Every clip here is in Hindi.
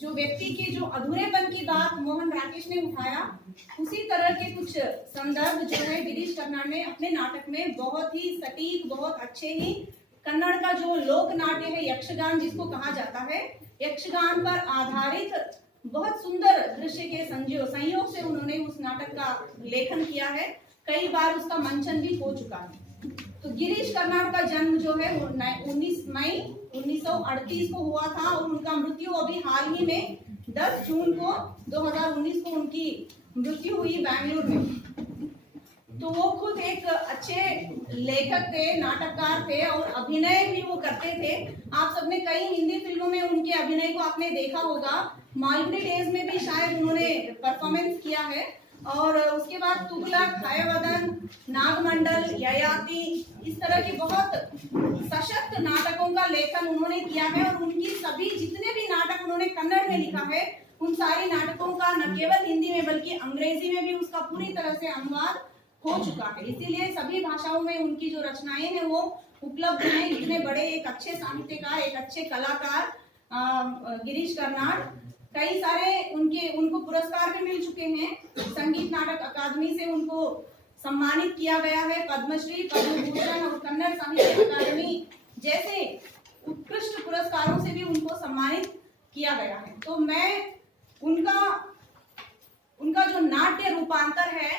जो व्यक्ति के जो अधूरेपन की बात मोहन राकेश ने उठाया, उसी तरह के कुछ संदर्भ जो है गिरीश कर्नाड ने अपने नाटक में बहुत ही सटीक, बहुत अच्छे ही कन्नड़ का जो लोक नाट्य है यक्षगान जिसको कहा जाता है, यक्षगान पर आधारित बहुत सुंदर दृश्य के संयोग से उन्होंने उस नाटक का लेखन किया है। कई बार उसका मंचन भी हो चुका है। तो गिरीश कर्नाड का जन्म जो है 19 मई 1938 को हुआ था और उनका मृत्यु अभी हाल ही में 10 जून को 2019 को उनकी मृत्यु हुई बेंगलुरु में। तो वो खुद एक अच्छे लेखक थे, नाटककार थे और अभिनय भी वो करते थे। आप सबने कई हिंदी फिल्मों में उनके अभिनय को आपने देखा होगा। मालगुडी डेज में भी शायद उन्होंने परफॉर्मेंस किया है और उसके बाद तुगलक, हयवदन, नागमंडल, ययाति, इस तरह के बहुत सशक्त नाटकों का लेखन उन्होंने किया है और उनकी सभी जितने भी नाटक उन्होंने कन्नड़ में लिखा है, उन सारे नाटकों का न केवल हिंदी में बल्कि अंग्रेजी में भी उसका पूरी तरह से अनुवाद हो चुका है। इसीलिए सभी भाषाओं में उनकी जो रचनाएं हैं वो उपलब्ध हैं। इतने बड़े एक अच्छे साहित्यकार, एक अच्छे कलाकार गिरीश कर्नाड, कई सारे उनको पुरस्कार भी मिल चुके हैं। संगीत नाटक अकादमी से उनको सम्मानित किया गया है, पद्मश्री, पद्म भूषण और कन्नड़ साहित्य अकादमी जैसे उत्कृष्ट पुरस्कारों से भी उनको सम्मानित किया गया है। तो मैं उनका जो नाट्य रूपांतर है,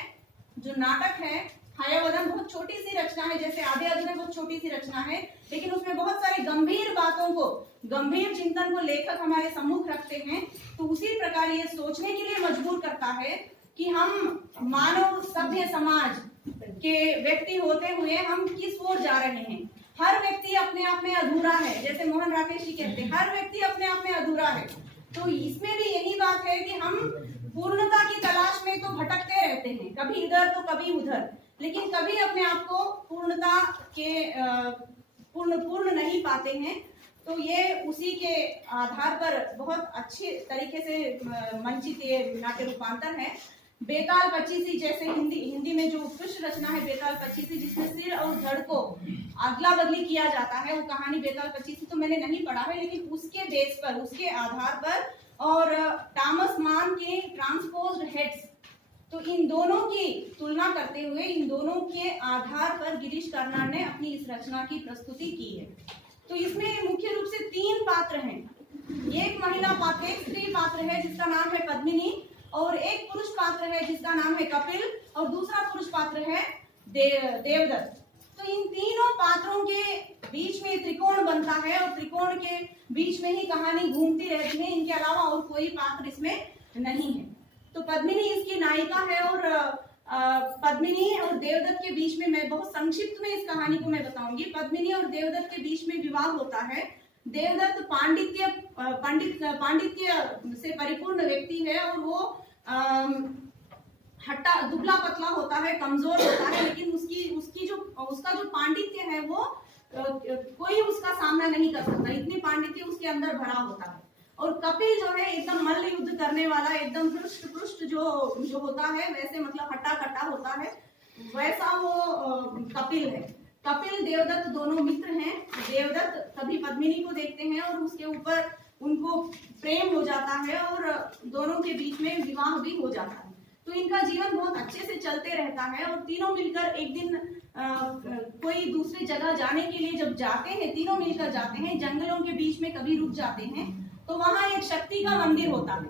जो नाटक है हयवदन, बहुत छोटी सी रचना है, जैसे आधे अधूरे बहुत छोटी सी रचना है, लेकिन उसमें बहुत सारी गंभीर बातों को, गंभीर चिंतन को लेखक हमारे सम्मुख रखते हैं। तो उसी प्रकार ये सोचने के लिए मजबूर करता है कि हम मानव सभ्य समाज के व्यक्ति होते हुए हम किस ओर जा रहे हैं। हर व्यक्ति अपने आप में अधूरा है, जैसे मोहन राकेश जी कहते हैं, हर व्यक्ति अपने आप में अधूरा है। तो इसमें भी यही बात है कि हम पूर्णता की तलाश में तो भटकते रहते हैं, कभी इधर तो कभी उधर, लेकिन कभी अपने आप को पूर्णता के पूर्ण नहीं पाते हैं। तो ये उसी के आधार पर बहुत अच्छे तरीके से मंचित ये नाट्य रूपांतर है। बेताल पचीसी जैसे हिंदी में जो उत्कृष्ट रचना है बेताल पचीसी, जिसमें सिर और धड़ को अदला बदली किया जाता है, वो कहानी बेताल पचीसी तो मैंने नहीं पढ़ा है, लेकिन उसके बेस पर, उसके आधार पर और टॉमस मान के ट्रांसपोज्ड हेड्स, तो इन दोनों की तुलना करते हुए इन दोनों के आधार पर गिरीश कर्नाड ने अपनी इस रचना की प्रस्तुति की है। तो इसमें मुख्य रूप से 3 पात्र हैं। एक महिला पात्र, एक स्त्री पात्र है जिसका नाम है पद्मिनी, और एक पुरुष पात्र है जिसका नाम है कपिल, और दूसरा पुरुष पात्र है देवदत्त। तो इन तीनों पात्रों के बीच में त्रिकोण बनता है और त्रिकोण के बीच में ही कहानी घूमती रहती है, इनके अलावा और कोई पात्र इसमें नहीं है। तो पद्मिनी इसकी नायिका है और पद्मिनी और देवदत्त के बीच में, मैं बहुत संक्षिप्त में इस कहानी को मैं बताऊंगी। पद्मिनी और देवदत्त के बीच में विवाह होता है। देवदत्त पांडित्य से परिपूर्ण व्यक्ति है और वो हट्टा दुबला पतला होता है, कमजोर होता है, लेकिन उसका जो पांडित्य है वो कोई उसका सामना नहीं कर सकता, इतनी पांडित्य उसके अंदर भरा होता है। और कपिल जो है एकदम मल्ल युद्ध करने वाला, एकदम पृष्ठ जो होता है, वैसे मतलब हट्टा कट्टा होता है, वैसा वो कपिल है। कपिल देवदत्त दोनों मित्र हैं। देवदत्त कभी पद्मिनी को देखते हैं और उसके ऊपर उनको प्रेम हो जाता है और दोनों के बीच में विवाह भी हो जाता है। तो इनका जीवन बहुत अच्छे से चलते रहता है और तीनों मिलकर एक दिन कोई दूसरी जगह जाने के लिए जब जाते हैं, तीनों मिलकर जाते हैं, जंगलों के बीच में कभी रुक जाते हैं, तो वहां एक शक्ति का मंदिर होता है,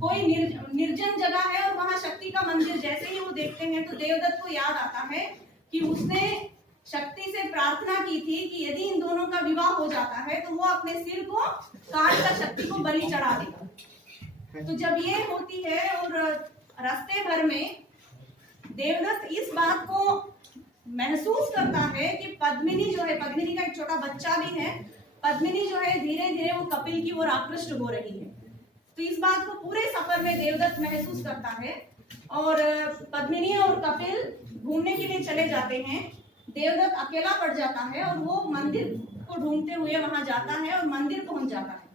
कोई निर्जन जगह है और वहां शक्ति का मंदिर जैसे ही वो देखते हैं तो देवदत्त को याद आता है कि उसने शक्ति से प्रार्थना की थी कि यदि इन दोनों का विवाह हो जाता है तो वो अपने सिर को काट कर शक्ति को बलि चढ़ा देगा। तो जब ये होती है और रास्ते भर में देवदत्त इस बात को महसूस करता है कि पद्मिनी जो है, पद्मिनी का एक छोटा बच्चा भी है, पद्मिनी जो है धीरे धीरे वो कपिल की ओर आकृष्ट हो रही है। तो इस बात को पूरे सफर में देवदत्त महसूस करता है और पद्मिनी और कपिल घूमने के लिए चले जाते हैं। देवदत्त अकेला पड़ जाता है और वो मंदिर को ढूंढते हुए वहां जाता है और मंदिर पहुंच जाता है।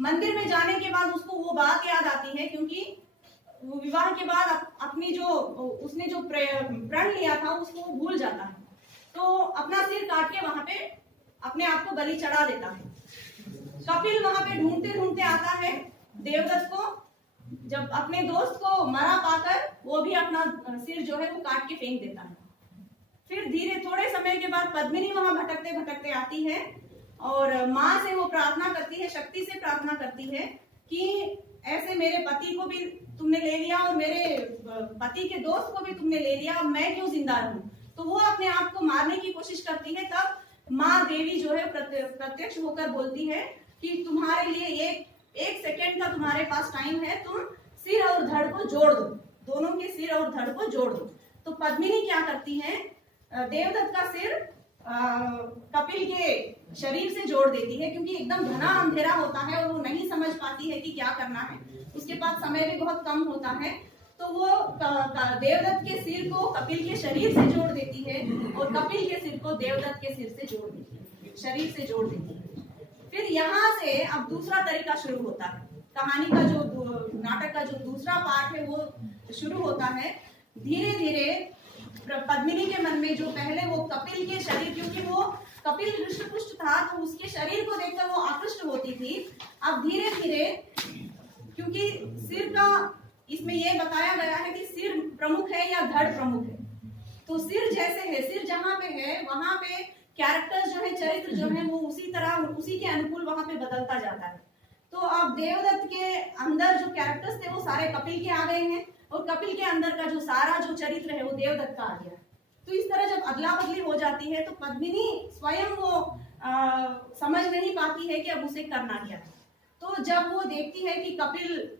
मंदिर में जाने के बाद उसको वो बात याद आती है, क्योंकि वो विवाह के बाद अपनी उसने जो प्रण लिया था उसको भूल जाता है, तो अपना सिर काट के वहां पे अपने आप को बलि चढ़ा देता है। कपिल वहां पे ढूंढते ढूंढते आता है देवदत्त को जब अपने दोस्त को मरा पाकर वो भी अपना सिर जो है वो काट के फेंक देता है। फिर धीरे थोड़े समय के बाद पद्मिनी वहां भटकते भटकते आती है और माँ से वो प्रार्थना करती है, शक्ति से प्रार्थना करती है कि ऐसे मेरे पति को भी तुमने ले लिया और मेरे पति के दोस्त को भी तुमने ले लिया, अब मैं क्यों जिंदा रहूं। तो वो अपने आप को मारने की कोशिश करती है। तब माँ देवी जो है प्रत्यक्ष होकर बोलती है कि तुम्हारे लिए एक सेकेंड का तुम्हारे पास टाइम है, तुम सिर और धड़ को जोड़ दो, दोनों के सिर और धड़ को जोड़ दो। तो पद्मिनी क्या करती है, देवदत्त का सिर कपिल के शरीर से जोड़ देती है, क्योंकि एकदम घना अंधेरा होता है और वो नहीं समझ पाती है कि क्या करना है, उसके पास समय भी बहुत कम होता है। तो वो देवदत्त के सिर को कपिल के शरीर से जोड़ देती है और कपिल के सिर को देवदत्त के सिर से जोड़ देती है, शरीर से जोड़ देती है। फिर यहाँ से अब दूसरा तरीका शुरू होता है, कहानी का जो नाटक का जो दूसरा पार्ट है वो शुरू होता है। धीरे धीरे पद्मिनी के मन में जो पहले वो कपिल के शरीर, क्योंकि वो कपिल हृष्टपुष्ट था तो उसके शरीर को देखकर वो आकृष्ट होती थी, अब धीरे धीरे, क्योंकि सिर का इसमें ये बताया गया है कि सिर प्रमुख है या धड़ प्रमुख है, तो सिर जैसे है, सिर जहाँ पे है वहां पे कैरेक्टर्स जो है, चरित्र जो है वो उसी तरह उसी के अनुकूल वहां पे बदलता जाता है। तो अब देवदत्त के अंदर जो कैरेक्टर्स थे वो सारे कपिल के आ गए हैं और कपिल के अंदर का जो सारा जो चरित्र है वो देवदत्त का आ गया। तो इस तरह जब अदला बदली हो जाती है तो पद्मिनी स्वयं वो समझ नहीं पाती है कि अब उसे करना क्या है। तो जब वो देखती है कि कपिल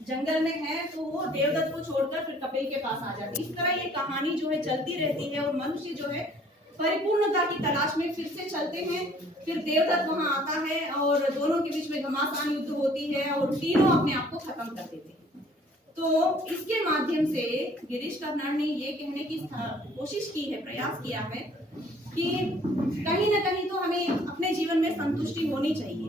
जंगल में है तो वो देवदत्त को छोड़कर फिर कपिल के पास आ जाती है। इस तरह ये कहानी जो है चलती रहती है और मनुष्य जो है परिपूर्णता की तलाश में फिर से चलते हैं। फिर देवदत्त वहां आता है और दोनों के बीच में घमासान युद्ध होती है और तीनों अपने आप को खत्म कर देते हैं। तो इसके माध्यम से गिरीश कर्नाड ने ये कहने की कोशिश की है, प्रयास किया है कि कहीं ना कहीं तो हमें अपने जीवन में संतुष्टि होनी चाहिए।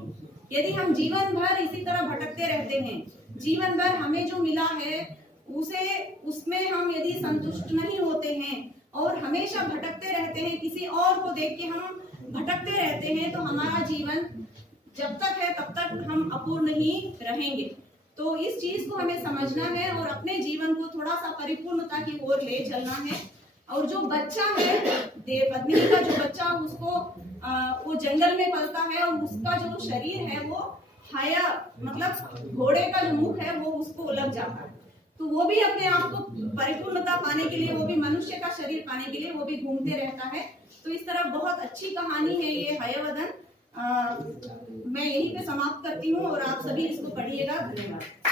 यदि हम जीवन भर इसी तरह भटकते रहते हैं, जीवन भर हमें जो मिला है उसमें हम यदि संतुष्ट नहीं होते हैं और हमेशा भटकते रहते हैं, किसी और को देख के हम भटकते रहते हैं, तो हमारा जीवन जब तक है तब तक हम अपूर्ण ही रहेंगे। तो इस चीज को हमें समझना है और अपने जीवन को थोड़ा सा परिपूर्णता की ओर ले चलना है। और जो बच्चा है, पद्मिनी का जो बच्चा, उसको वो जंगल में पलता है और उसका जो शरीर है वो हाया मतलब घोड़े का जो मुख है वो उसको लग जाता है। तो वो भी अपने आप को परिपूर्णता पाने के लिए, वो भी मनुष्य का शरीर पाने के लिए वो भी घूमते रहता है। तो इस तरह बहुत अच्छी कहानी है ये हयवदन। मैं यहीं पे समाप्त करती हूँ और आप सभी इसको पढ़िएगा। धन्यवाद।